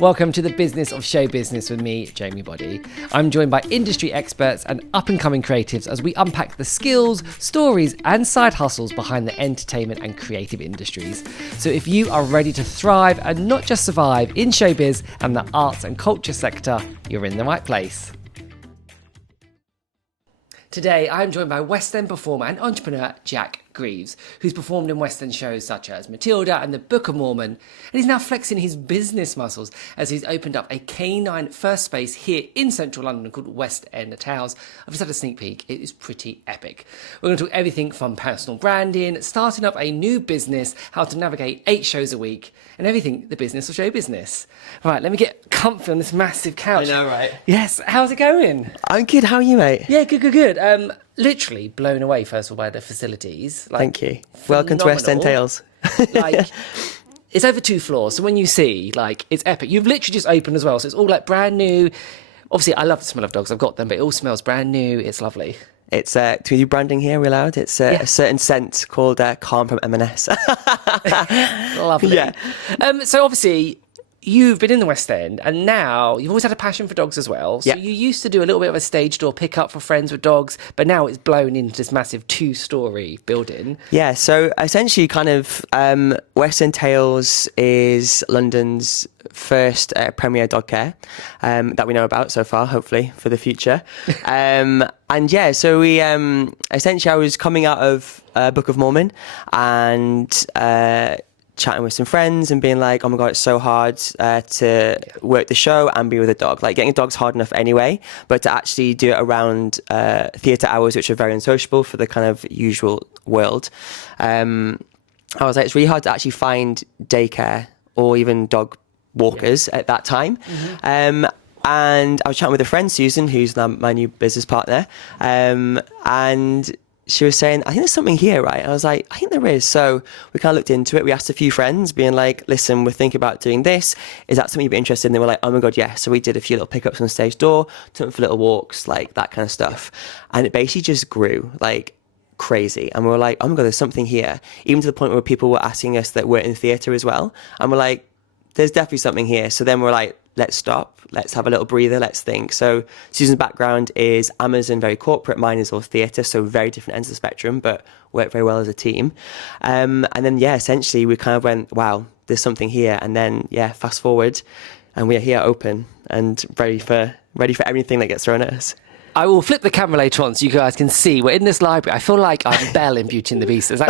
Welcome to the Business of Show Business with me, Jamie Boddy. I'm joined by industry experts and up-and-coming creatives as we unpack the skills, stories and side hustles behind the entertainment and creative industries. So if you are ready to thrive and not just survive in showbiz and the arts and culture sector, you're in the right place. Today, I'm joined by West End performer and entrepreneur Jack Greaves, who's performed in West End shows such as Matilda and the Book of Mormon, and he's now flexing his business muscles as he's opened up a canine first space here in central London called West End Towers. I've just had a sneak peek. It is pretty epic. We're going to talk everything from personal branding, starting up a new business, how to navigate 8 shows a week, and everything the business of show business. Right, let me get comfy on this massive couch. I know, right? Yes, how's it going? I'm good. How are you, mate? Yeah, good. Literally blown away, first of all, by the facilities. Thank you. Welcome to West End Tales. It's over 2 floors, so when you see, it's epic. You've literally just opened as well, so it's all brand new. Obviously, I love the smell of dogs. I've got them, but it all smells brand new. It's lovely. It's to do branding here. We're allowed. It's a certain scent called Calm from M&S. Lovely. Yeah. So obviously, you've been in the West End, and now you've always had a passion for dogs as well. So you used to do a little bit of a stage door pickup for friends with dogs, but now it's blown into this massive 2-story building. Yeah, so essentially West End Tales is London's first premier dog care that we know about so far, hopefully, for the future. So we essentially I was coming out of Book of Mormon and chatting with some friends and being like, oh my God, it's so hard to work the show and be with a dog. Like, getting a dog's hard enough anyway, but to actually do it around theatre hours, which are very unsociable for the kind of usual world. I was like, it's really hard to actually find daycare or even dog walkers at that time. Mm-hmm. And I was chatting with a friend, Susan, who's now my new business partner, and she was saying, I think there's something here, right? I was like, I think there is. So we kind of looked into it. We asked a few friends, being like, listen, we're thinking about doing this. Is that something you'd be interested in? They were like, oh my God, yeah. So we did a few little pickups on stage door, took them for little walks, like that kind of stuff. And it basically just grew like crazy. And we were like, oh my God, there's something here. Even to the point where people were asking us that we're in theatre as well. And we're like, there's definitely something here. So then we're like, let's stop, let's have a little breather, let's think. So Susan's background is Amazon, very corporate. Mine is all theatre, so very different ends of the spectrum, but work very well as a team. And then, essentially we kind of went, wow, there's something here. And then, fast forward, and we're here open and ready for everything that gets thrown at us. I will flip the camera later on so you guys can see. We're in this library. I feel like I'm Belle in Beauty and the Beast. There's I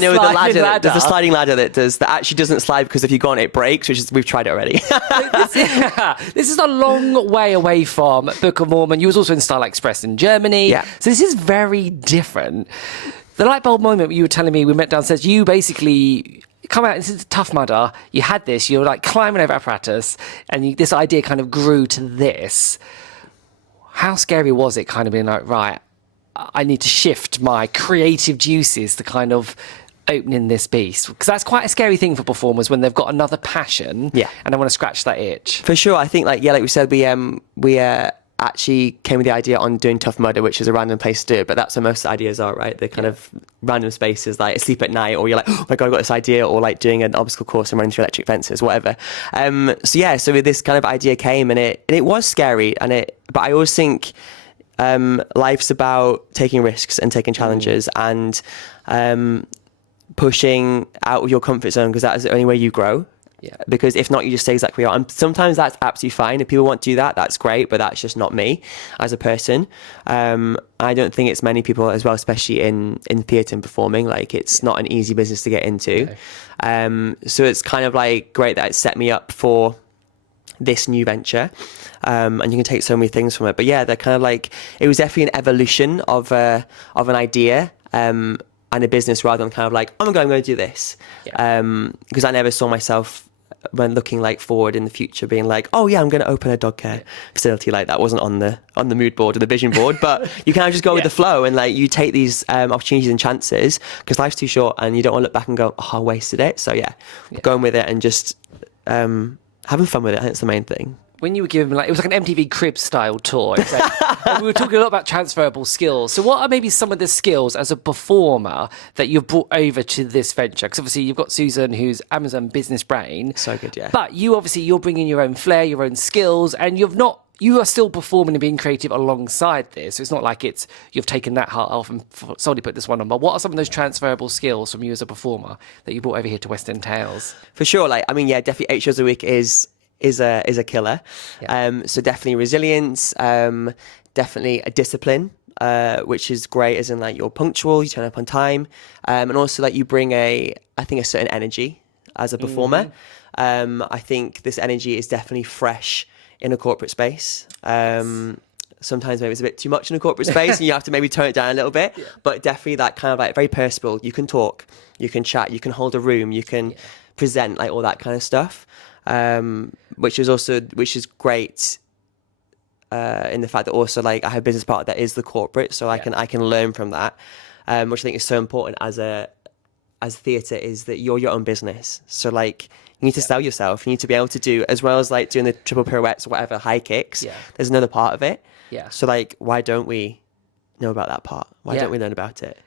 know, with the ladder. There's a sliding ladder that actually doesn't slide because if you go on it breaks, we've tried it already. This is a long way away from Book of Mormon. You was also in Starlight Express in Germany. Yeah. So this is very different. The light bulb moment you were telling me, we met downstairs, you basically come out, this is Tough Mudder. You had this, you were like climbing over apparatus, and this idea kind of grew to this. How scary was it kind of being like, right, I need to shift my creative juices to kind of opening this beast? Because that's quite a scary thing for performers when they've got another passion and they want to scratch that itch. For sure. I think, like we said, we actually came with the idea on doing Tough Mudder, which is a random place to do it, but that's where most ideas are, right? They're kind of random spaces, like sleep at night, or you're like, oh my God, I got this idea, or like doing an obstacle course and running through electric fences, whatever. So with this kind of idea came, and it was scary, but I always think life's about taking risks and taking challenges and pushing out of your comfort zone, because that is the only way you grow. Yeah. Because if not, you just stay exactly where you are. And sometimes that's absolutely fine. If people want to do that, that's great. But that's just not me as a person. I don't think it's many people as well, especially in theatre and performing. Like, it's not an easy business to get into. Okay. So it's kind of like great that it set me up for this new venture. And you can take so many things from it. But they're kind of like, it was definitely an evolution of an idea. And a business, rather than kind of like, oh my God, I'm going to do this. Because I never saw myself, when looking like forward in the future, being like, oh yeah, I'm going to open a dog care facility. Like, that wasn't on the mood board or the vision board, but you kind of just go with the flow, and like you take these opportunities and chances, because life's too short and you don't want to look back and go, oh, I wasted it. So going with it and just having fun with it. I think it's the main thing. when you were giving it was like an MTV Cribs style tour. And we were talking a lot about transferable skills. So what are maybe some of the skills as a performer that you've brought over to this venture? Because obviously you've got Susan, who's Amazon business brain. So good, yeah. But you're bringing your own flair, your own skills, and you are still performing and being creative alongside this. So it's not like you've taken that hat off and solely put this one on. But what are some of those transferable skills from you as a performer that you brought over here to West End Tales? For sure, definitely 8 shows a week is a killer. Yeah. So definitely resilience, definitely a discipline, which is great, as in like you're punctual, you turn up on time, and also like you bring a certain energy as a performer. I think this energy is definitely fresh in a corporate space. Sometimes maybe it's a bit too much in a corporate space and you have to maybe tone it down a little bit, but definitely that kind of like very personable. You can talk, you can chat, you can hold a room, you can present, like all that kind of stuff. Which is great in the fact that also like I have a business partner that is the corporate, so I can learn from that, which I think is so important as theatre, is that you're your own business. So like you need to sell yourself. You need to be able to do, as well as like doing the triple pirouettes or whatever, high kicks. Yeah. There's another part of it. Yeah. So like, why don't we know about that part? Why don't we learn about it?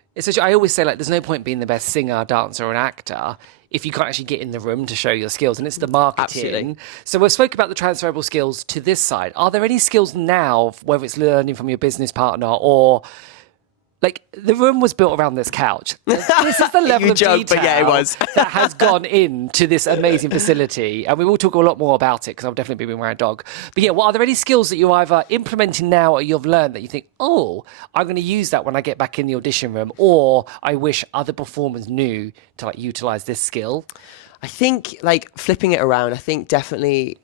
I always say, like, there's no point being the best singer, dancer, or an actor if you can't actually get in the room to show your skills. And it's the marketing. Absolutely. So we've spoke about the transferable skills to this side. Are there any skills now, whether it's learning from your business partner or... Like, the room was built around this couch. This is the level of detail but yeah, it was. that has gone into this amazing facility. And we will talk a lot more about it because I'll definitely be wearing a dog. But yeah, are there any skills that you're either implementing now or you've learned that you think, oh, I'm going to use that when I get back in the audition room, or I wish other performers knew to like utilize this skill? I think like flipping it around, I think definitely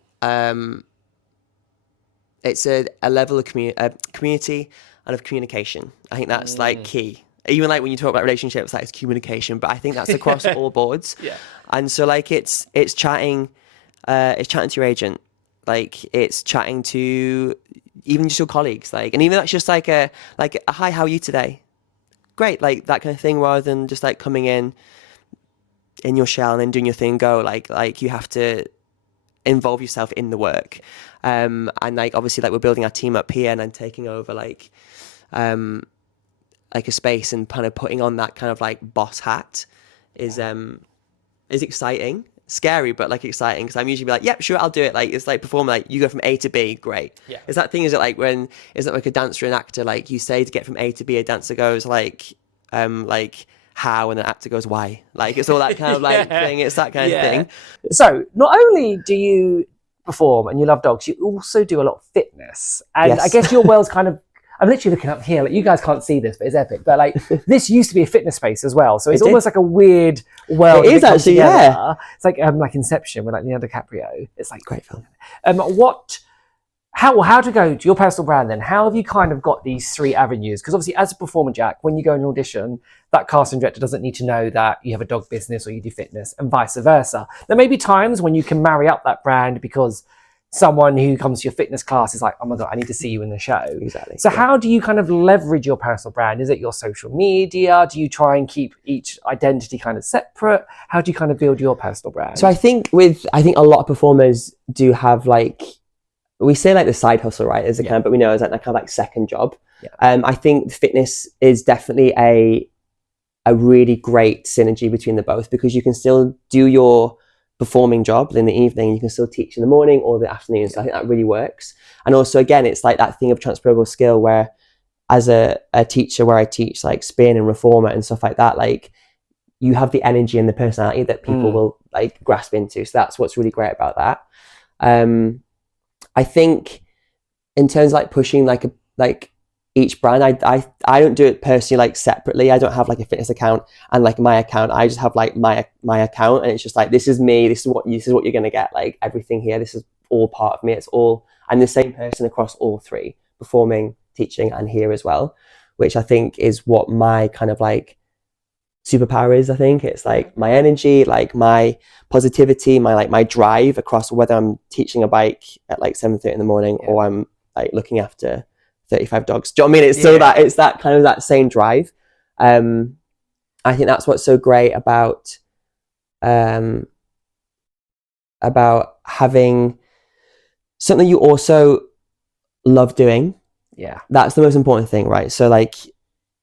it's a level of community and of communication. I think that's like key. Even like when you talk about relationships, like it's communication, but I think that's across all boards. Yeah. And so like it's chatting to your agent, like it's chatting to even just your colleagues, like, and even that's just like a hi, how are you today? Great, like that kind of thing, rather than just like coming in your shell and then doing your thing, like you have to involve yourself in the work. And like obviously like we're building our team up here and then taking over like a space and kind of putting on that kind of like boss hat is exciting, scary, but like exciting, because I'm usually like, yep, sure, I'll do it. Like it's like performing, like you go from A to B, great. Yeah. Is it like a dancer and actor, like you say to get from A to B, a dancer goes like how, and the actor goes why. Like it's all that kind of like thing. It's that kind of thing. So not only do you perform and you love dogs, you also do a lot of fitness. And I guess your world's kind of, I'm literally looking up here, like you guys can't see this, but it's epic. But like this used to be a fitness space as well. So it's almost like a weird world. It is actually, yeah. It's like Inception with like Leonardo DiCaprio. It's like great film. How to go to your personal brand then? How have you kind of got these three avenues? Because obviously as a performer, Jack, when you go in an audition, that casting director doesn't need to know that you have a dog business or you do fitness and vice versa. There may be times when you can marry up that brand because someone who comes to your fitness class is like, oh my God, I need to see you in the show. Exactly. So how do you kind of leverage your personal brand? Is it your social media? Do you try and keep each identity kind of separate? How do you kind of build your personal brand? So I think a lot of performers do have like, we say like the side hustle, right? As a kind, but we know it's like that kind of like second job. Yeah. I think fitness is definitely a really great synergy between the both, because you can still do your performing job in the evening, you can still teach in the morning or the afternoon. So I think that really works. And also again, it's like that thing of transferable skill where as a teacher where I teach like spin and reformer and stuff like that, like you have the energy and the personality that people will like grasp into. So that's what's really great about that. I think in terms of like pushing like each brand, I don't do it personally like separately. I don't have like a fitness account and like my account. I just have like my account, and it's just like, this is me. This is what you're gonna get. Like everything here, this is all part of me. It's all, I'm the same person across all three, performing, teaching, and here as well, which I think is what my kind of like superpower is. I think it's like my energy, like my positivity, my drive across whether I'm teaching a bike at like 7:30 in the morning or I'm like looking after 35 dogs. Do you know what I mean? It's so that it's that kind of that same drive. I think that's what's so great about having something you also love doing. Yeah. That's the most important thing, right? So like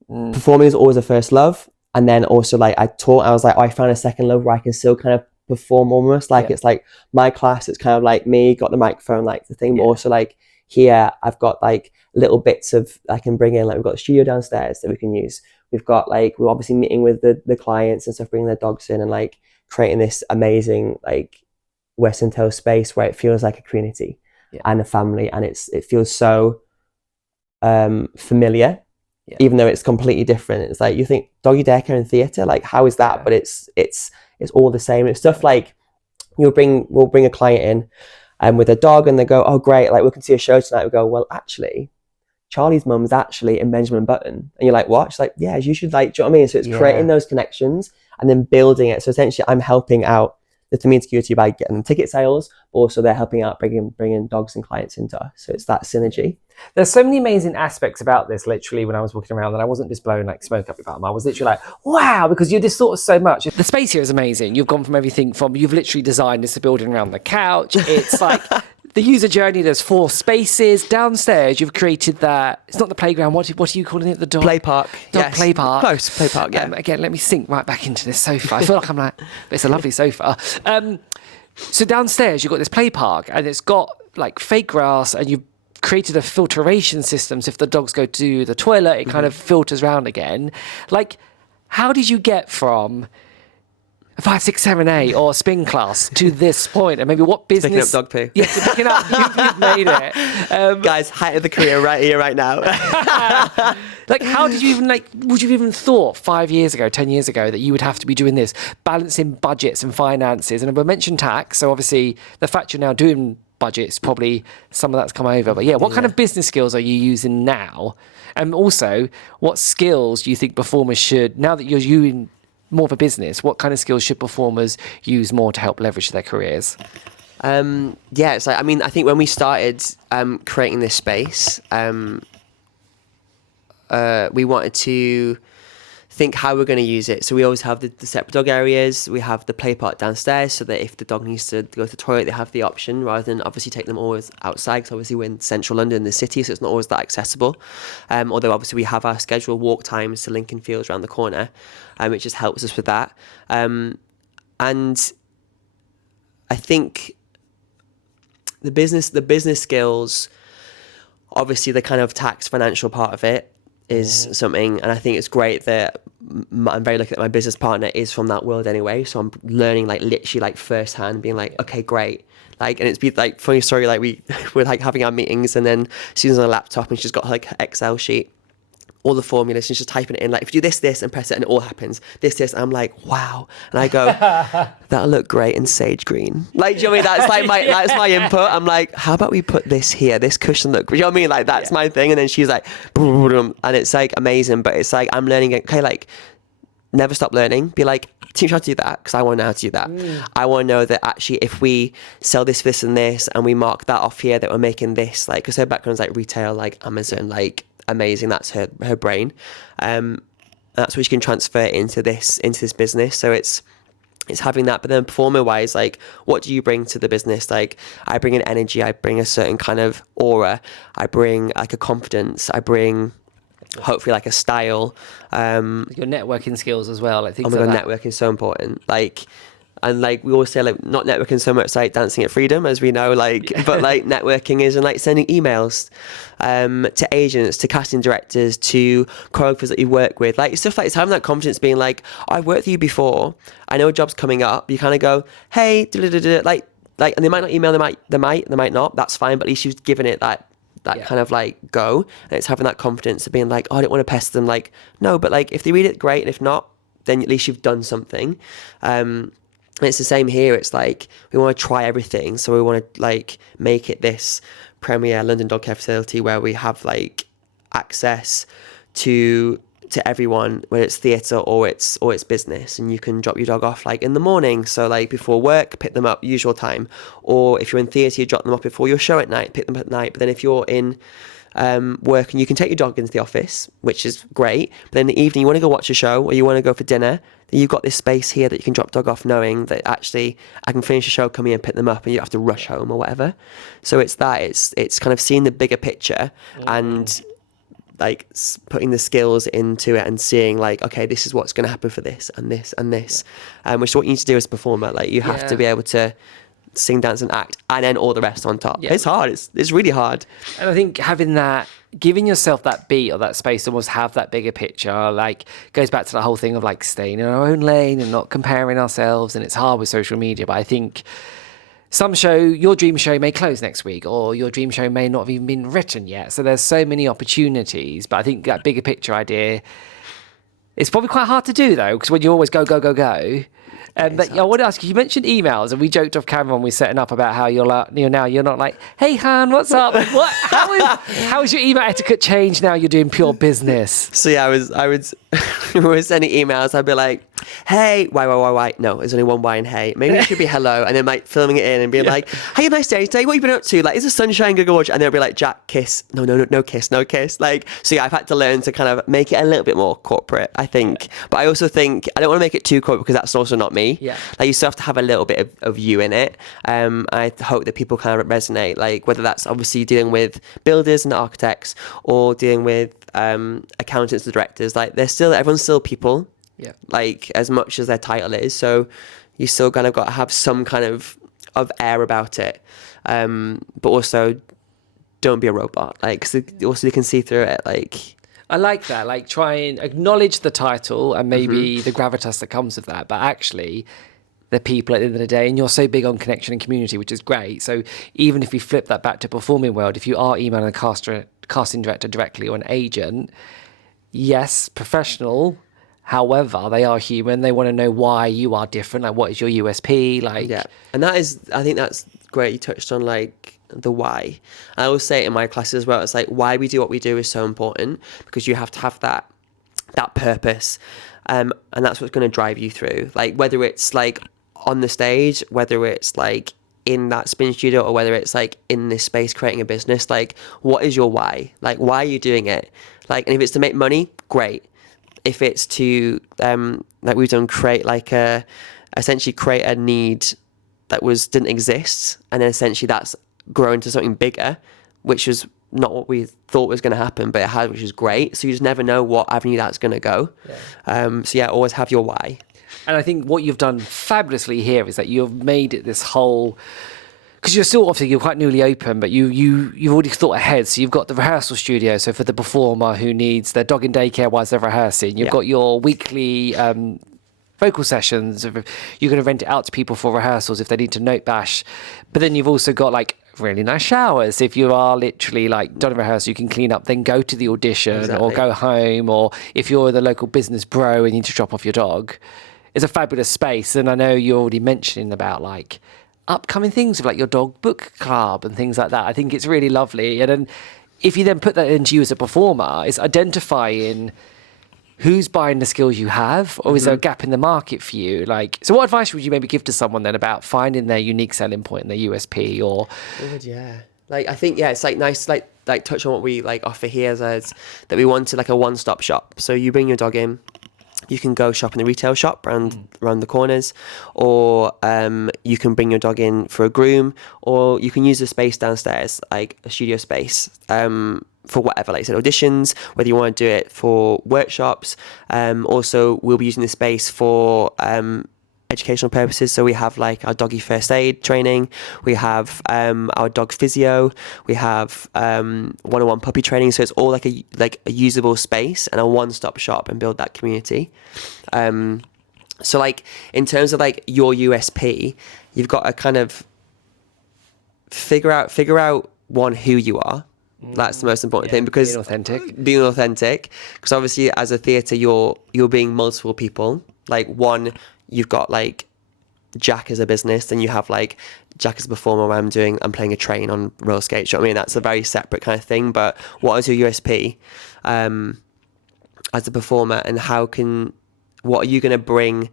performing is always a first love. And then also like I was like, oh, I found a second love where I can still kind of perform almost like it's like my class. It's kind of like me, got the microphone, like the thing, but also like here I've got like little bits of I can bring in, like we've got the studio downstairs that we can use. We've got like, we're obviously meeting with the clients and stuff, bringing their dogs in and like creating this amazing like Western Tail space where it feels like a community and a family, and it feels so familiar, even though it's completely different. It's like you think doggy daycare and theatre, like how is that? But it's all the same. It's stuff like we'll bring a client in with a dog and they go, oh great, like we can see a show tonight. We go, well actually Charlie's mum's actually in Benjamin Button, and you're like, what? She's like, yeah, you should, like, do you know what I mean? So it's creating those connections and then building it. So essentially I'm helping out the community by getting them ticket sales, but also they're helping out bringing dogs and clients into us. So it's that synergy. There's so many amazing aspects about this, literally, when I was walking around, that I wasn't just blowing like smoke up your bum. I was literally like, wow, because you just thought so much. The space here is amazing. You've gone from everything from, you've literally designed this building around the couch. It's like the user journey, there's 4 spaces. Downstairs, you've created that, it's not the playground, what are you calling it? The dog? Play park. Dog play park. Close, play park, yeah. Again, let me sink right back into this sofa. I feel like I'm like, it's a lovely sofa. So downstairs, you've got this play park and it's got like fake grass, and you've created a filtration system. So if the dogs go to the toilet, it kind of filters around again. Like, how did you get from 5, 6, 7, 8 or spin class to this point? And maybe what business? Picking up dog poo. Yeah, to picking up. You've made it. Guys, height of the career right here, right now. Like, how did you even, like, would you have even thought 5 years ago, 10 years ago, that you would have to be doing this, balancing budgets and finances? And we mentioned tax, so obviously the fact you're now doing budgets, probably some of that's come over. But yeah, what kind of business skills are you using now? And also, what skills do you think performers should, now that you're doing more of a business, what kind of skills should performers use more to help leverage their careers? It's like, I mean, I think when we started creating this space, we wanted to think how we're going to use it. So we always have the separate dog areas. We have the play park downstairs, so that if the dog needs to go to the toilet, they have the option, rather than obviously take them always outside, because obviously we're in central London, the city, so it's not always that accessible. Although obviously we have our scheduled walk times to Lincoln Fields around the corner, which just helps us with that. And I think the business skills, obviously the kind of tax financial part of it is something, and I think it's great that I'm very lucky that my business partner is from that world anyway, so I'm learning like literally like firsthand, being like, okay, great, like, and it's been like funny story, like we're like having our meetings, and then Susan's on a laptop and she's got like her Excel sheet, all the formulas, and she's just typing it in, like, if you do this and press it and it all happens, this, and I'm like, wow, and I go, that'll look great in sage green, like, do you know what I mean? That's like my that's my input. I'm like, how about we put this here, this cushion look, do you know what I mean? Like, that's my thing. And then she's like, and it's like amazing, but it's like I'm learning, okay, like, never stop learning, be like, teach me how to do that, because I want to know how to do that. I want to know that actually if we sell this and this, and we mark that off here, that we're making this, like, because her background's like retail, like Amazon, like amazing, that's her brain. That's what she can transfer into this business. So it's having that. But then performer wise, like, what do you bring to the business? Like, I bring an energy, I bring a certain kind of aura, I bring like a confidence, I bring hopefully like a style, Your networking skills as well, like things oh my like god, that. networking is so important. Like, and like we always say, like, not networking so much like dancing at freedom, as we know, like, but like networking is, and like sending emails to agents, to casting directors, to choreographers that you work with, like stuff like it's having that confidence, being like, oh, I've worked with you before, I know a job's coming up, you kind of go, hey, like, and they might not email, they might not, that's fine, but at least you've given it that kind of like go, and it's having that confidence of being like, oh, I don't want to pester them, like, no, but like if they read it, great, and if not, then at least you've done something. And it's the same here. It's like we want to try everything, so we want to like make it this premier London dog care facility where we have like access to everyone, whether it's theatre or it's business, and you can drop your dog off like in the morning, so like before work, pick them up usual time, or if you're in theatre, you drop them off before your show at night, pick them up at night. But then if you're in work, and you can take your dog into the office, which is great. But then in the evening, you want to go watch a show or you want to go for dinner, then you've got this space here that you can drop dog off, knowing that actually I can finish the show, come here and pick them up, and you don't have to rush home or whatever. So it's kind of seeing the bigger picture and like putting the skills into it and seeing like, okay, this is what's going to happen for this and this and this, which is what you need to do as a performer. Like you have to be able to sing, dance and act, and then all the rest on top. It's hard. It's really hard. And I think having that, giving yourself that beat or that space to almost have that bigger picture, like goes back to the whole thing of like staying in our own lane and not comparing ourselves. And it's hard with social media, but I think your dream show may close next week, or your dream show may not have even been written yet. So there's so many opportunities, but I think that bigger picture idea, it's probably quite hard to do though, because when you always go, go, go, go. But I want to ask you, you mentioned emails, and we joked off camera when we were setting up about how now you're not like, hey Han, what's up? How is your email etiquette changed now you're doing pure business? So yeah, I would when we were sending emails, I'd be like, hey, why? No, there's only one Y in hey. Maybe it should be hello, and then like filming it in and being like, hey, nice day today. What have you been up to? Like, is the sunshine good? And they'll be like, Jack, kiss. No kiss. Like, so yeah, I've had to learn to kind of make it a little bit more corporate, I think. But I also think I don't want to make it too corporate because that's also not me. Yeah. Like, you still have to have a little bit of you in it. I hope that people kind of resonate. Like, whether that's obviously dealing with builders and architects or dealing with accountants and directors. Like, everyone's still people. Yeah. Like, as much as their title is, so you still kind of got to have some kind of air about it, but also don't be a robot. Like, 'cause also you can see through it. Like, I like that. Like, try and acknowledge the title and maybe the gravitas that comes with that, but actually the people at the end of the day, and you're so big on connection and community, which is great. So even if we flip that back to performing world, if you are emailing a casting director directly or an agent, yes, professional. However, they are human. They want to know why you are different. Like, what is your USP? Like, yeah, and I think that's great. You touched on like the why. I always say it in my classes as well. It's like, why we do what we do is so important, because you have to have that purpose, and that's what's going to drive you through. Like, whether it's like on the stage, whether it's like in that spin studio, or whether it's like in this space creating a business. Like, what is your why? Like, why are you doing it? Like, and if it's to make money, great. If it's to, like we've done, essentially create a need that didn't exist, and then essentially that's grown to something bigger, which was not what we thought was going to happen, but it has, which is great. So you just never know what avenue that's going to go. Yeah. So yeah, always have your why. And I think what you've done fabulously here is that you've made it this whole... Because you're still, obviously, you're quite newly open, but you've already thought ahead. So you've got the rehearsal studio. So for the performer who needs their dog in daycare whilst they're rehearsing, you've got your weekly vocal sessions. You're going to rent it out to people for rehearsals if they need to note bash. But then you've also got like really nice showers. If you are literally like done a rehearsal, you can clean up, then go to the audition or go home. Or if you're the local business bro and you need to drop off your dog, it's a fabulous space. And I know you're already mentioning about like upcoming things of like your dog book club and things like that. I think it's really lovely. And then if you then put that into you as a performer, it's identifying who's buying the skills you have, or is there a gap in the market for you? Like, so what advice would you maybe give to someone then about finding their unique selling point and their USP? Or yeah, like I think it's like nice, like touch on what we like offer here as that we wanted like a one-stop shop. So you bring your dog in, you can go shop in the retail shop around the corners, or you can bring your dog in for a groom, or you can use the space downstairs, like a studio space, for whatever, like I said, auditions, whether you want to do it for workshops. Also, we'll be using the space for educational purposes. So we have like our doggy first aid training, we have our dog physio, we have one-on-one puppy training. So it's all like a usable space and a one-stop shop, and build that community. So like in terms of like your USP, you've got to kind of figure out one, who you are. That's the most important thing, because being authentic, because obviously as a theatre you're being multiple people. Like, one, you've got like Jack as a business, then you have like Jack as a performer where I'm playing a train on roller skates. You know what I mean? That's a very separate kind of thing. But what is your USP as a performer, and what are you going to bring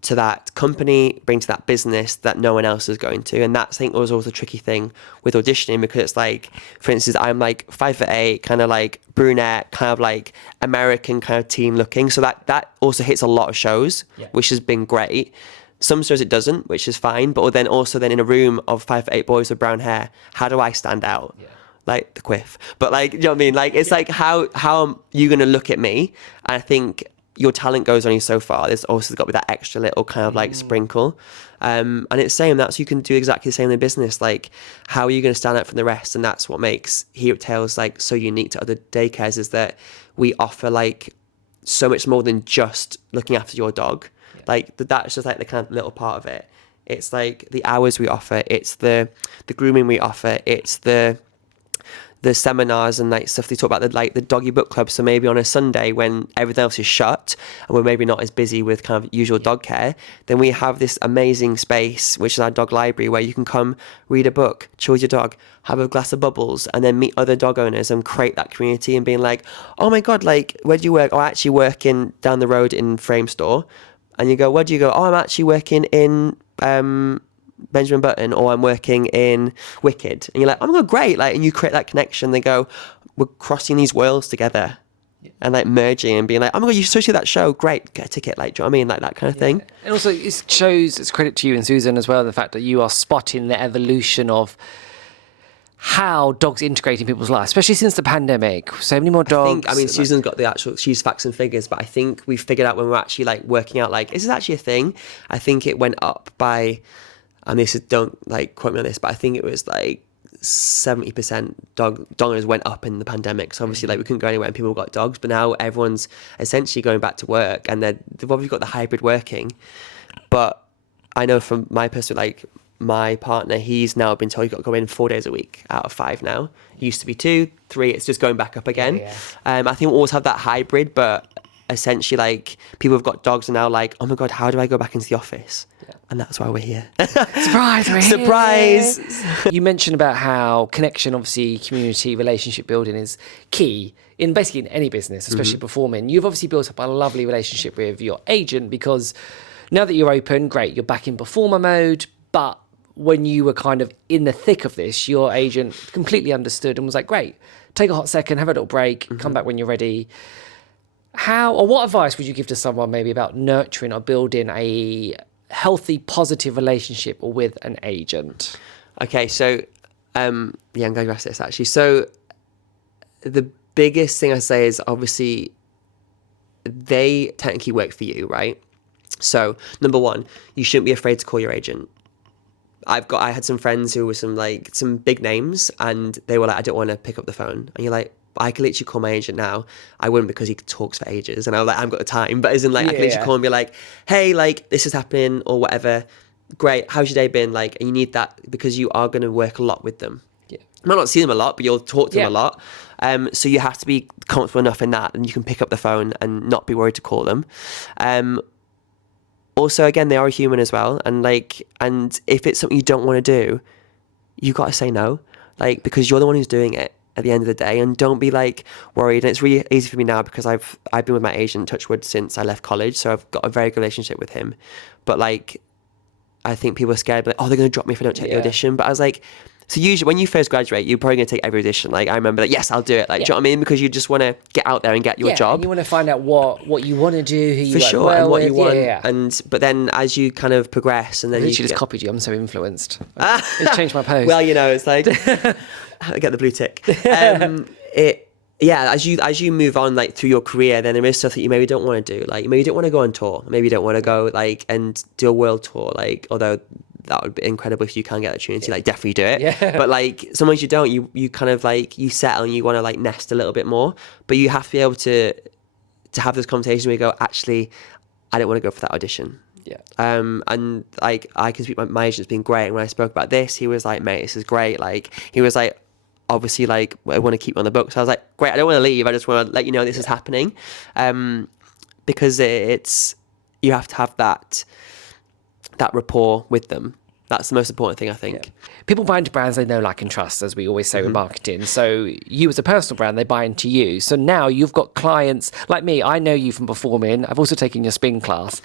to that company, bring to that business that no one else is going to. And that's, I think, was also a tricky thing with auditioning, because it's like, for instance, I'm like 5'8", kind of like brunette, kind of like American kind of teen looking. So that also hits a lot of shows, which has been great. Some shows it doesn't, which is fine. But then also in a room of 5'8" boys with brown hair, how do I stand out? Yeah. Like the quiff. But like, you know what I mean? Like, it's like, how are you going to look at me? And I think your talent goes only so far. There's also got to be that extra little kind of like sprinkle. And it's saying that, so you can do exactly the same in business. Like, how are you going to stand out from the rest? And that's what makes Here at Tales like so unique to other daycares, is that we offer like so much more than just looking after your dog. Yeah. Like that's just like the kind of little part of it. It's like the hours we offer, it's the grooming we offer, it's the seminars and like stuff they talk about, the doggy book club. So maybe on a Sunday when everything else is shut and we're maybe not as busy with kind of usual dog care, then we have this amazing space, which is our dog library, where you can come read a book, chill with your dog, have a glass of bubbles, and then meet other dog owners and create that community and being like, oh my God, like, where do you work? Oh, I actually work down the road in Frame Store. And you go, where do you go? Oh, I'm actually working in Benjamin Button, or I'm working in Wicked. And you're like, oh my God, great. Like, and you create that connection. They go, we're crossing these worlds together and like merging and being like, oh my God, you associate that show. Great. Get a ticket. Like, do you know what I mean? Like that kind of thing. And also it shows, it's credit to you and Susan as well, the fact that you are spotting the evolution how dogs integrate in people's lives, especially since the pandemic. So many more dogs. I mean, Susan's got the actual, she's facts and figures, but I think we've figured out when we're actually like working out, like, is this actually a thing? I think it went up by, and this is, don't like quote me on this, but I think it was like 70% dog owners went up in the pandemic. So obviously, like, we couldn't go anywhere and people got dogs, but now everyone's essentially going back to work, and they've obviously got the hybrid working. But I know from my personal, like, my partner, he's now been told you've got to go in 4 days a week out of 5 now. It used to be 2, 3, it's just going back up again. I think we'll always have that hybrid, but essentially, like, people have got dogs and now like, oh my God, how do I go back into the office? And that's why we're here. Surprise, we're Surprise! Here. You mentioned about how connection, obviously, community, relationship building is key in basically in any business, especially performing. You've obviously built up a lovely relationship with your agent, because now that you're open, great, you're back in performer mode, but when you were kind of in the thick of this, your agent completely understood and was like, great, take a hot second, have a little break, come back when you're ready. How, or what advice would you give to someone maybe about nurturing or building a healthy, positive relationship with an agent? Okay, so, I'm glad you asked this actually. So the biggest thing I say is, obviously, they technically work for you, right? So number one, you shouldn't be afraid to call your agent. I had some friends who were some big names, and they were like, I don't want to pick up the phone. And you're like, I can literally call my agent now. I wouldn't, because he talks for ages. And I was like, I haven't got the time. But as in, like, I can literally call and be like, hey, like, this is happening or whatever. Great. How's your day been? Like, and you need that because you are going to work a lot with them. Yeah. You might not see them a lot, but you'll talk to them a lot. So you have to be comfortable enough in that, and you can pick up the phone and not be worried to call them. Also, again, they are human as well. And if it's something you don't want to do, you got to say no, like, because you're the one who's doing it at the end of the day. And don't be like worried. And it's really easy for me now, because I've been with my agent, Touchwood, since I left college. So I've got a very good relationship with him. But like, I think people are scared, like, oh, they're going to drop me if I don't take the audition. But I was like, so usually when you first graduate, you're probably going to take every audition. Like, I remember, like, yes, I'll do it. Like, do you know what I mean? Because you just want to get out there and get your job. And you want to find out what you want to do, who you for work sure, well and what with. you want. But then as you kind of progress, and then I literally just copied you. I'm so influenced. It's changed my pose. Well, it's like I get the blue tick. As you move on, like, through your career, then there is stuff that you maybe don't want to do. Like, maybe you don't want to go on tour. Maybe you don't want to go like and do a world tour. Like, although that would be incredible if you can get the opportunity. Like, definitely do it. But like, sometimes you don't. You kind of like, you settle and you want to like nest a little bit more. But you have to be able to have this conversation where you go, actually, I don't want to go for that audition. And like, I can speak. My agent's been great. And when I spoke about this, he was like, mate, this is great. Like, he was like, obviously, like, I want to keep you on the books. So I was like, great, I don't want to leave. I just want to let you know this is happening. Because you have to have that rapport with them. That's the most important thing, I think. People buy into brands they know, like, and trust, as we always say with marketing. So you as a personal brand, they buy into you. So now you've got clients like me. I know you from performing. I've also taken your spin class.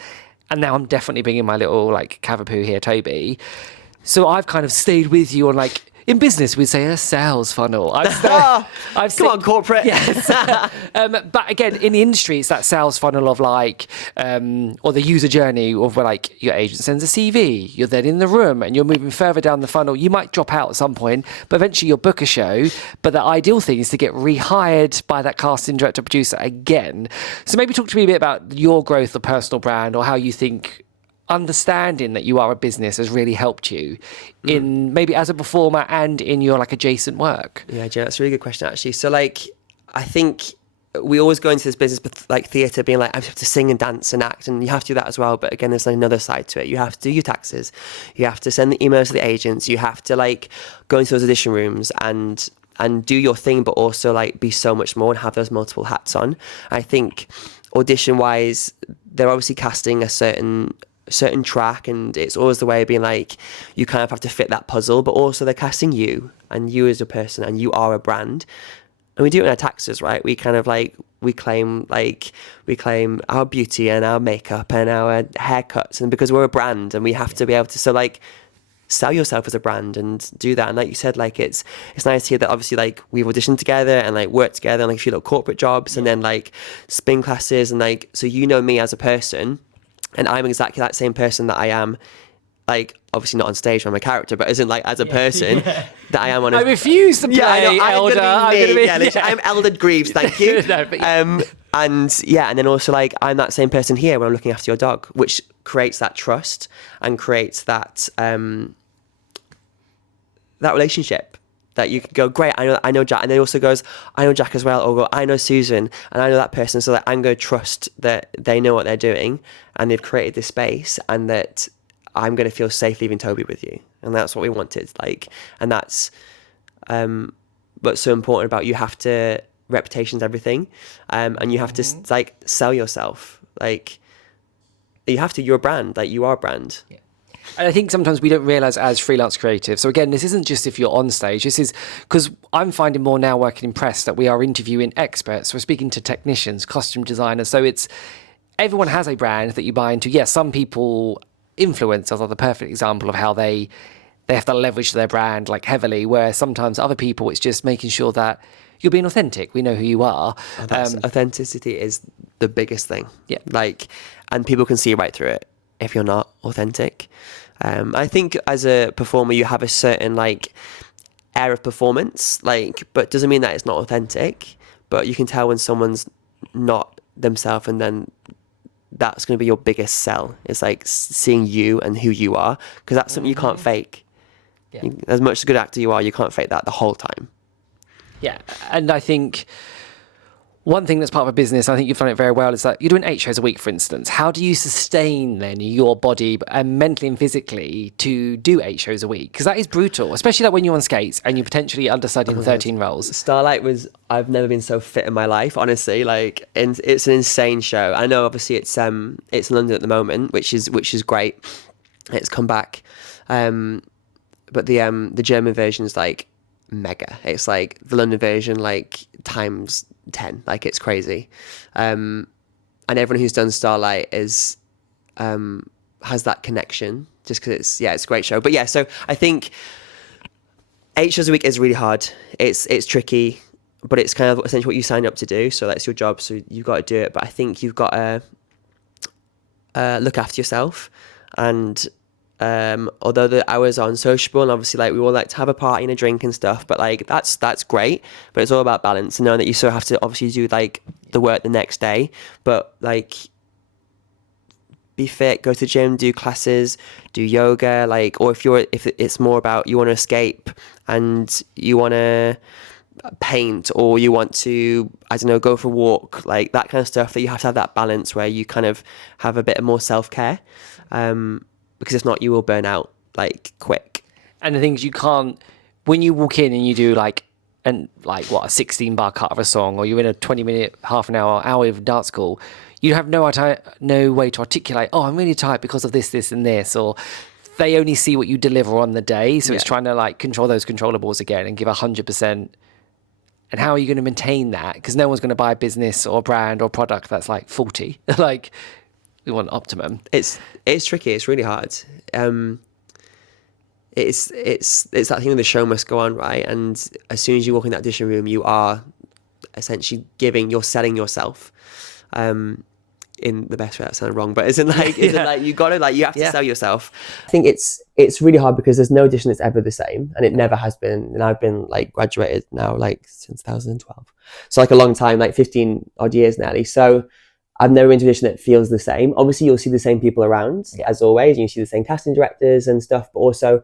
and now I'm definitely bringing my little like cavapoo here, Toby. So I've kind of stayed with you on like, in business, we'd say a sales funnel. Come on, corporate. Yes. But again, in the industry, it's that sales funnel of like, or the user journey of where like your agent sends a CV, you're then in the room and you're moving further down the funnel. You might drop out at some point, but eventually you'll book a show. But the ideal thing is to get rehired by that casting director producer again. So maybe talk to me a bit about your growth of personal brand, or how you think understanding that you are a business has really helped you in maybe as a performer and in your like adjacent work. Yeah, Joe, that's a really good question actually. So like, I think we always go into this business like theatre being like, I have to sing and dance and act, and you have to do that as well. But again, there's another side to it. You have to do your taxes, you have to send the emails to the agents, you have to like go into those audition rooms and do your thing, but also like be so much more and have those multiple hats on. I think audition wise, they're obviously casting a certain track, and it's always the way of being like, you kind of have to fit that puzzle, but also they're casting you and you as a person, and you are a brand. And we do it in our taxes, right? We kind of like, we claim our beauty and our makeup and our haircuts, and because we're a brand and we have to be able to, so like, sell yourself as a brand and do that. And like you said, like it's nice to hear that obviously like we've auditioned together and like worked together and like a few little corporate jobs and then like spin classes, and like, so you know me as a person. And I'm exactly that same person that I am, like, obviously not on stage, I'm a character, but isn't like as a person that I am on. I refuse to play Elder. I'm Eldred Greaves, thank you. No, but yeah. And then also like, I'm that same person here when I'm looking after your dog, which creates that trust and creates that that relationship. That you can go, great, I know Jack, and then he also goes, I know Jack as well, or go, I know Susan, and I know that person, so that I'm going to trust that they know what they're doing, and they've created this space, and that I'm going to feel safe leaving Toby with you, and that's what we wanted, like, and that's what's so important about, you have to, reputation's everything, and you have to like sell yourself, like, you have to, you're a brand, like you are a brand. Yeah. And I think sometimes we don't realise as freelance creatives. So again, this isn't just if you're on stage. This is because I'm finding more now working in press that we are interviewing experts. We're speaking to technicians, costume designers. So it's everyone has a brand that you buy into. Yes, some people, influencers are the perfect example of how they have to leverage their brand like heavily, where sometimes other people, it's just making sure that you're being authentic. We know who you are. Authenticity is the biggest thing. Yeah. Like, and people can see right through it if you're not authentic. I think as a performer, you have a certain like air of performance, like, but doesn't mean that it's not authentic, but you can tell when someone's not themselves, and then that's going to be your biggest sell. It's like seeing you and who you are, because that's something you can't fake. Yeah. As much as a good actor you are, you can't fake that the whole time. Yeah. And I think one thing that's part of a business, I think you've done it very well, is that you're doing 8 shows a week, for instance. How do you sustain then your body and mentally and physically to do 8 shows a week? Because that is brutal, especially like when you're on skates and you're potentially understudying 13 roles. Starlight was, I've never been so fit in my life, honestly. Like, and it's an insane show. I know obviously it's London at the moment, which is great. It's come back. But the German version is like mega. It's like the London version like times 10, like it's crazy. And everyone who's done Starlight is has that connection, just because it's a great show. But yeah, so I think 8 shows a week is really hard. It's tricky, but it's kind of essentially what you signed up to do, so that's your job, so you've got to do it. But I think you've got to look after yourself, and although the hours are unsociable, and obviously like we all like to have a party and a drink and stuff, but like that's great, but it's all about balance, and knowing that you still have to obviously do like the work the next day, but like be fit, go to the gym, do classes, do yoga, like, or if it's more about you want to escape and you want to paint, or you want to, I don't know, go for a walk, like that kind of stuff, that you have to have that balance where you kind of have a bit more self-care, because if not, you will burn out like quick. And the things you can't, when you walk in and you do like a 16-bar cut of a song, or you're in a 20-minute, half an hour of dance school, you have no way to articulate, oh, I'm really tired because of this, and this, or they only see what you deliver on the day. So it's trying to like control those controllables again and give 100%. And how are you going to maintain that? Because no one's going to buy a business or brand or product that's like 40. Like, We want optimum. It's tricky. It's really hard. It's that thing, the show must go on, right? And as soon as you walk in that audition room, you are essentially you're selling yourself. In the best way, that sounded wrong, but isn't like you gotta you have to sell yourself. I think it's really hard because there's no audition that's ever the same, and it never has been. And I've been like graduated now like since 2012, so like a long time, like 15 odd years nearly. So I've never been to an audition that feels the same. Obviously, you'll see the same people around as always, and you see the same casting directors and stuff, but also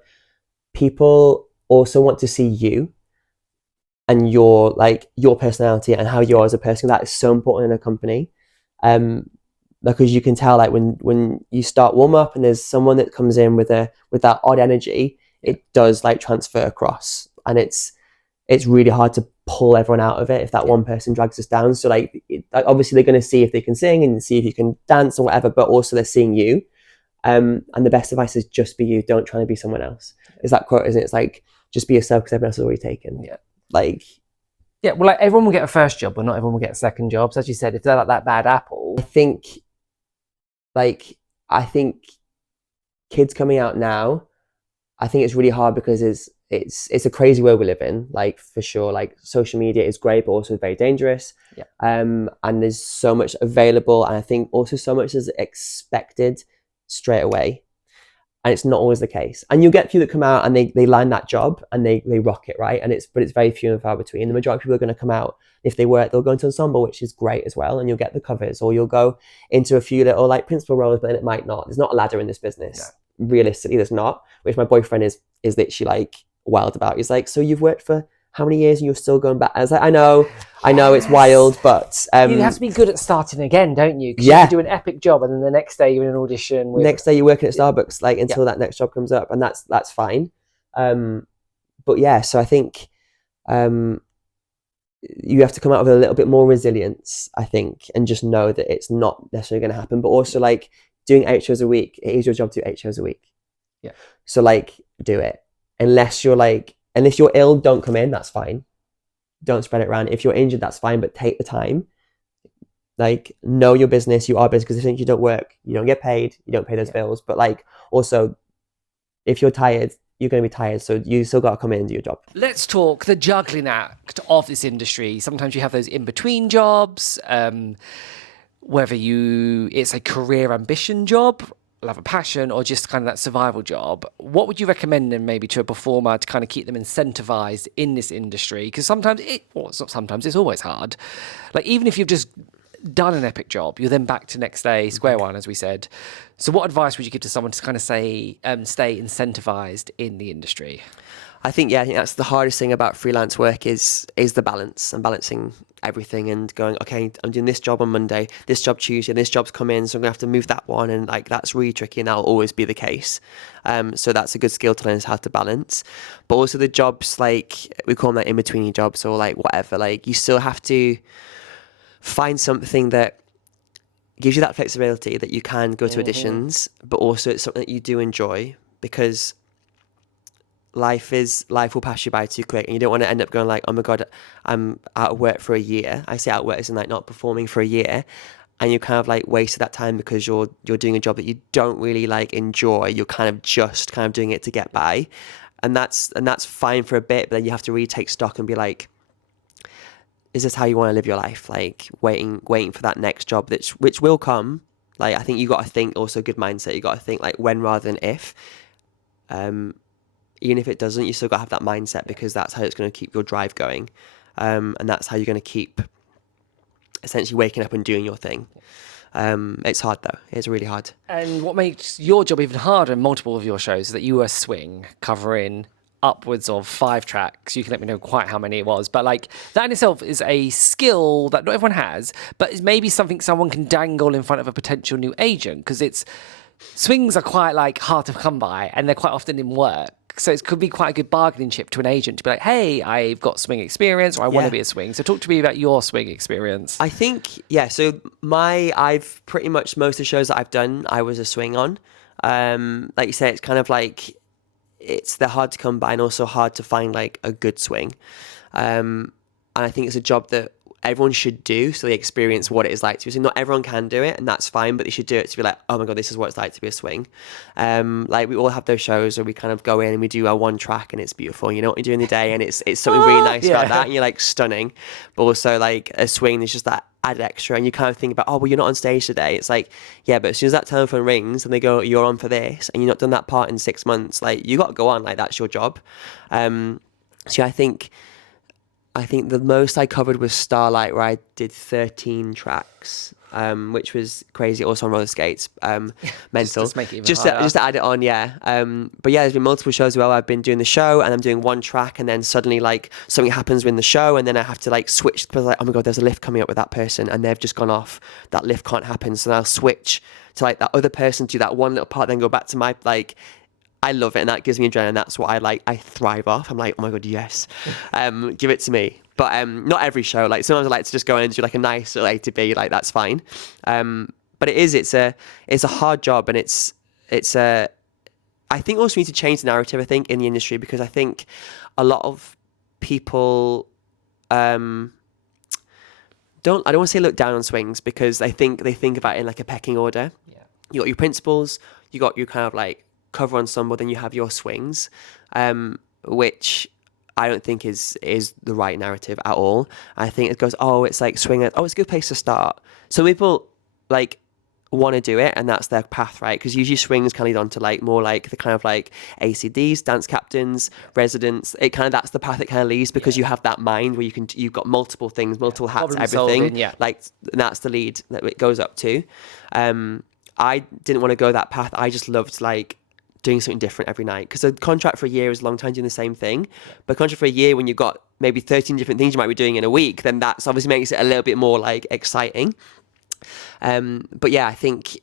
people also want to see you and your personality and how you are as a person. That is so important in a company. Because you can tell, like when you start warm up and there's someone that comes in with that odd energy, it does like transfer across, and it's really hard to pull everyone out of it if that one person drags us down. So obviously they're going to see if they can sing and see if you can dance or whatever, but also they're seeing you. And the best advice is just be you. Don't try to be someone else. Is that quote? Isn't it? It's like just be yourself because everyone else is already taken. Yeah. Yeah, well, like everyone will get a first job, but not everyone will get a second job. So as you said, if they're like that bad apple, I think kids coming out now, I think it's really hard because it's a crazy world we live in, like for sure. Like social media is great, but also very dangerous. Yeah. And there's so much available, and I think also so much is expected straight away. And it's not always the case. And you'll get few that come out and they land that job and they rock it, right? But it's very few and far between. The majority of people are going to come out. If they work, they'll go into ensemble, which is great as well, and you'll get the covers, or you'll go into a few little like principal roles, but then it might not. There's not a ladder in this business. No. Realistically, there's not. Which my boyfriend is literally like wild about. He's like, so you've worked for how many years and you're still going back? I was like, I know it's wild, but you have to be good at starting again, don't you? Because you do an epic job, and then the next day you're in an audition. Next day you're working at Starbucks, like until that next job comes up, and that's fine. But yeah, so I think you have to come out with a little bit more resilience, I think, and just know that it's not necessarily going to happen. But also, like doing 8 shows a week, it is your job to do 8 shows a week. Yeah. So like, do it. Unless you're ill, don't come in. That's fine. Don't spread it around. If you're injured, that's fine. But take the time. Like, know your business. You are business, because if you don't work, you don't get paid. You don't pay those bills. But like, also, if you're tired, you're going to be tired. So you still got to come in and do your job. Let's talk the juggling act of this industry. Sometimes you have those in-between jobs, whether it's a career ambition job, love a passion, or just kind of that survival job. What would you recommend then maybe to a performer to kind of keep them incentivized in this industry? Because it's always hard. Like, even if you've just done an epic job, you're then back to next day, square one, as we said. So what advice would you give to someone to kind of stay incentivized in the industry? I think that's the hardest thing about freelance work is the balance, and balancing everything and going, okay, I'm doing this job on Monday, this job Tuesday, this job's come in, so I'm gonna have to move that one, and like that's really tricky, and that'll always be the case. So that's a good skill to learn, is how to balance. But also the jobs, like we call them like in-between jobs or like whatever, like you still have to find something that gives you that flexibility that you can go to auditions, but also it's something that you do enjoy, because life will pass you by too quick, and you don't want to end up going like, oh my god, I'm out of work for a year. I say out of work as in like not performing for a year, and you kind of like wasted that time because you're doing a job that you don't really like enjoy. You're kind of doing it to get by, and that's fine for a bit, but then you have to really take stock and be like, is this how you want to live your life? Like waiting for that next job which will come. Like, I think you got to think also good mindset. You got to think like when rather than if. Even if it doesn't, you still got to have that mindset, because that's how it's going to keep your drive going. And that's how you're going to keep essentially waking up and doing your thing. It's hard though. It's really hard. And what makes your job even harder in multiple of your shows is that you are swing, covering upwards of 5 tracks. You can let me know quite how many it was, but like that in itself is a skill that not everyone has, but is maybe something someone can dangle in front of a potential new agent, because swings are quite like hard to come by, and they're quite often in work. So it could be quite a good bargaining chip to an agent to be like, hey, I've got swing experience, or I want to be a swing. So talk to me about your swing experience. I think, so I've pretty much, most of the shows that I've done, I was a swing on. Like you say, it's kind of like, they're hard to come by, and also hard to find like a good swing. And I think it's a job that everyone should do, so they experience what it is like to be. So not everyone can do it, and that's fine, but they should do it to be like, oh my god, this is what it's like to be a swing. Like we all have those shows where we kind of go in and we do our one track and it's beautiful. You know what you do in the day, and it's something really nice about that, and you're like stunning. But also like a swing, there's just that added extra, and you kind of think about, oh well, you're not on stage today. It's like, yeah, but as soon as that telephone rings and they go, you're on for this, and you've not done that part in 6 months, like you got to go on, like that's your job. So I think the most I covered was Starlight, where I did 13 tracks, which was crazy. Also on roller skates, mental. Just to add it on, yeah. But yeah, there's been multiple shows where I've been doing the show and I'm doing one track, and then suddenly like something happens in the show, and then I have to like switch because like, oh my god, there's a lift coming up with that person, and they've just gone off. That lift can't happen, so then I'll switch to like that other person, do that one little part, then go back to my like. I love it, and that gives me adrenaline. That's what I thrive off. I'm like, oh my god, yes, give it to me. But not every show. Like sometimes I like to just go in and do like a nice A to B. Like that's fine. But it's a hard job, and it's a. I think also we need to change the narrative. I think in the industry, because I think a lot of people I don't want to say look down on swings, because they think about it in like a pecking order. Yeah. You got your principals, you got your kind of like cover ensemble, then you have your swings, which I don't think is the right narrative at all. I think it goes, oh, it's like swing, it's a good place to start. Some people like want to do it, and that's their path, right? Because usually swings can lead on to like more like the kind of like ACDs, dance captains, residents. It kind of, that's the path it kind of leads, because you have that mind where you've got multiple things, multiple hats, everything. Like that's the lead that it goes up to. I didn't want to go that path. I just loved like doing something different every night, because a contract for a year is a long time doing the same thing. But a contract for a year, when you've got maybe 13 different things you might be doing in a week, then that's obviously makes it a little bit more like exciting. But yeah, I think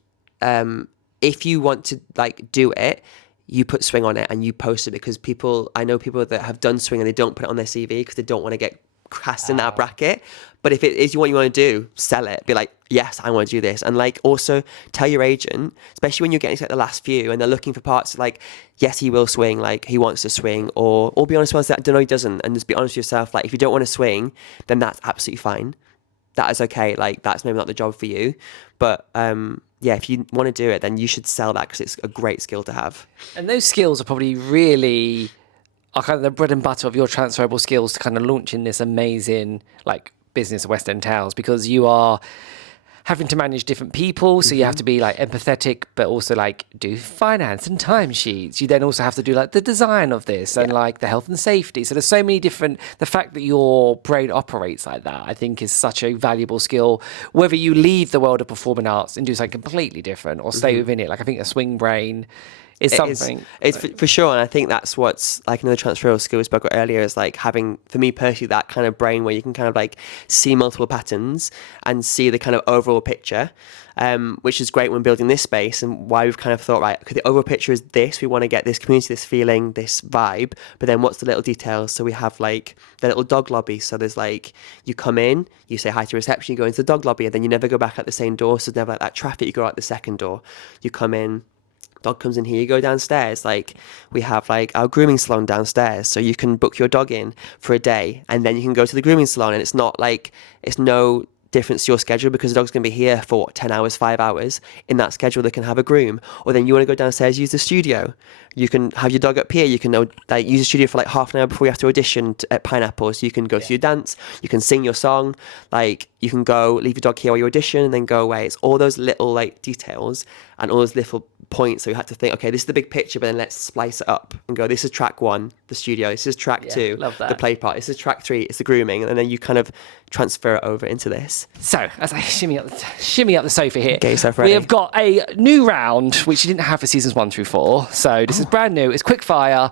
if you want to like do it, you put swing on it and you post it, because I know people that have done swing and they don't put it on their CV because they don't want to get cast in that bracket. But if it is what you want to do, sell it. Be like, yes, I want to do this. And like also tell your agent, especially when you're getting to like the last few and they're looking for parts, like, yes, he will swing, like he wants to swing, or be honest with us, that no, he doesn't. And just be honest with yourself. Like if you don't want to swing, then that's absolutely fine. That is okay. Like that's maybe not the job for you. But yeah, if you want to do it, then you should sell that, because it's a great skill to have. And those skills are probably really are kind of the bread and butter of your transferable skills to kind of launch in this amazing like business of West End Tales, because you are having to manage different people, so you have to be like empathetic, but also like do finance and timesheets. You then also have to do like the design of this and like the health and safety. So there's so many different, the fact that your brain operates like that, I think is such a valuable skill, whether you leave the world of performing arts and do something completely different or stay within it. Like I think a swing brain is something. It's for sure, and I think that's what's like another transferable skill we spoke about earlier, is like having, for me personally, that kind of brain where you can kind of like see multiple patterns and see the kind of overall picture, which is great when building this space, and why we've kind of thought, right, okay, the overall picture is this, we want to get this community, this feeling, this vibe, but then what's the little details? So we have like the little dog lobby, so there's like, you come in, you say hi to reception, you go into the dog lobby, and then you never go back out the same door, so there's never like that traffic, you go out the second door, you come in, dog comes in here, you go downstairs. Like we have like our grooming salon downstairs, so you can book your dog in for a day and then you can go to the grooming salon, and it's not like, it's no difference to your schedule, because the dog's going to be here for 10 hours, 5 hours. In that schedule they can have a groom, or then you want to go downstairs, use the studio, you can have your dog up here, you can like use the studio for like half an hour before you have to audition at Pineapple, so you can go to your dance, you can sing your song, like you can go leave your dog here while you audition and then go away. It's all those little like details and all those little points, so you had to think, okay, this is the big picture, but then let's splice it up and go, this is track 1, the studio, this is track 2, the play part, this is track 3, it's the grooming, and then you kind of transfer it over into this. So as I shimmy up the sofa here, get yourself ready. We have got a new round which you didn't have for seasons 1 through 4, so this is brand new, it's quick fire.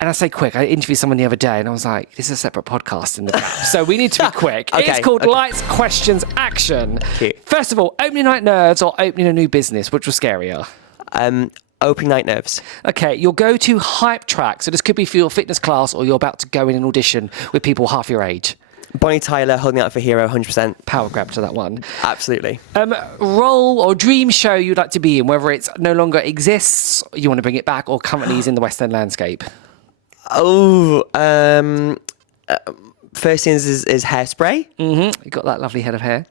And I say quick, I interviewed someone the other day and I was like, this is a separate podcast in the gap, so we need to be quick. Okay, it's called Lights, Questions, Action. Cute. First of all, opening night nerves or opening a new business, which was scarier? Opening night nerves. Okay, your go-to hype track, so this could be for your fitness class or you're about to go in an audition with people half your age. Bonnie Tyler, Holding Out for Hero, 100%. Power grab to that one. Absolutely. Role or dream show you'd like to be in, whether it's no longer exists, you want to bring it back, or currently is in the West End landscape? first thing is Hairspray. Mm-hmm. You got that lovely head of hair.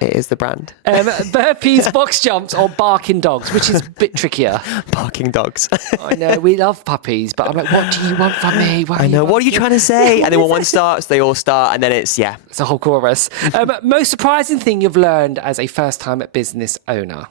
It is the brand. Burpees, box jumps, or barking dogs, which is a bit trickier. Barking dogs. I know, we love puppies, but I'm like, what do you want from me? I know, what are you trying to say? And then when one starts, they all start, and then it's a whole chorus. Most surprising thing you've learned as a first-time business owner?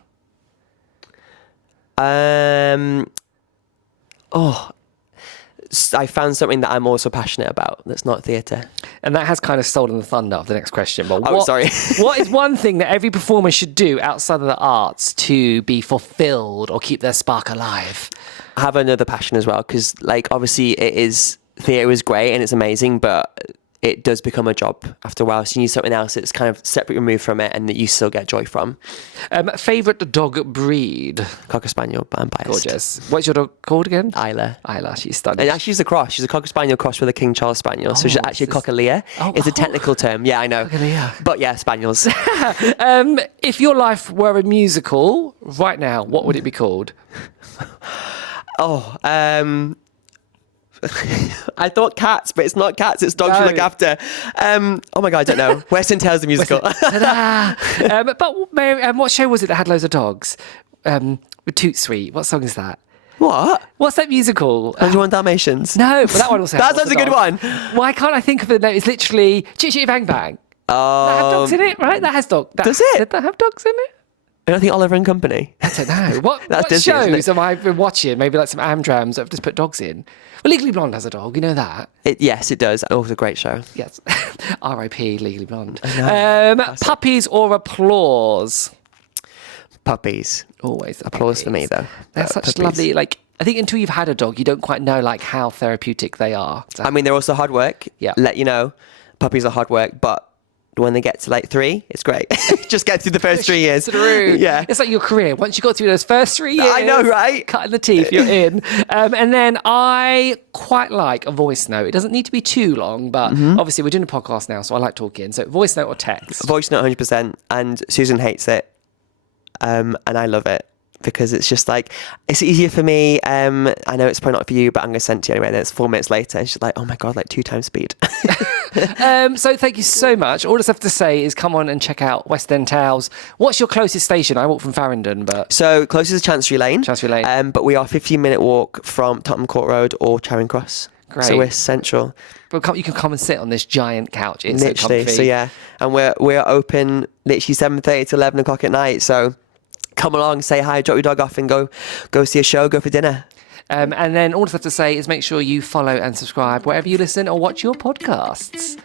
I found something that I'm also passionate about that's not theatre. And that has kind of stolen the thunder of the next question. But sorry. What is one thing that every performer should do outside of the arts to be fulfilled or keep their spark alive? I have another passion as well, because obviously theatre is great and it's amazing, but it does become a job after a while. So you need something else that's kind of separate, removed from it, and that you still get joy from. Favourite dog breed? Cocker Spaniel, but I'm biased. Gorgeous. What's your dog called again? Isla, she's stunning. And actually she's a cross. She's a Cocker Spaniel cross with a King Charles Spaniel. So she's actually Cockalia. It's a technical term. Yeah, I know. Cockalia. But yeah, Spaniels. If your life were a musical right now, what would it be called? I thought Cats, but it's not Cats, it's Dogs You Look After. Oh my God, I don't know. West End Tales the musical. But Mary, what show was it that had loads of dogs? Toot Sweet. What song is that? What? What's that musical? 101 Dalmatians. No, but that one also has That's a good one. Why can't I think of it? No, it's literally Chitty Chitty Bang Bang. That have dogs in it, right? That has dogs. Does it? Did that have dogs in it? I don't think Oliver and Company. I don't know. What Disney, shows have I been watching? Maybe like some Amdrams that have just put dogs in. Well, Legally Blonde has a dog. You know that? Yes, it does. Oh, it's a great show. Yes. R.I.P. Legally Blonde. Puppies or applause? Puppies. Always applause for me, though. They're such lovely. I think until you've had a dog, you don't quite know how therapeutic they are. So. I mean, they're also hard work. Yeah. Let you know, puppies are hard work, but when they get to 3, it's great. Just get through the first 3 years. Through. Yeah. It's like your career. Once you got through those first 3 years. I know, right? Cutting the teeth, you're in. And then I quite like a voice note. It doesn't need to be too long, but obviously we're doing a podcast now, so I like talking. So voice note or text? Voice note 100%. And Susan hates it. And I love it. Because it's just it's easier for me. I know it's probably not for you, but I'm going to send it to you anyway. And then it's 4 minutes later. And she's like, oh my God, 2 times speed. So thank you so much. All I have to say is come on and check out West End Tales. What's your closest station? I walk from Farringdon, but... So closest is Chancery Lane. Chancery Lane. But we are 15-minute walk from Tottenham Court Road or Charing Cross. Great. So we're central. But you can come and sit on this giant couch. It's literally, so comfy. So yeah. And we're open literally 7:30 to 11 o'clock at night. So... come along, say hi, drop your dog off and go see a show, go for dinner. And then all I have to say is make sure you follow and subscribe wherever you listen or watch your podcasts.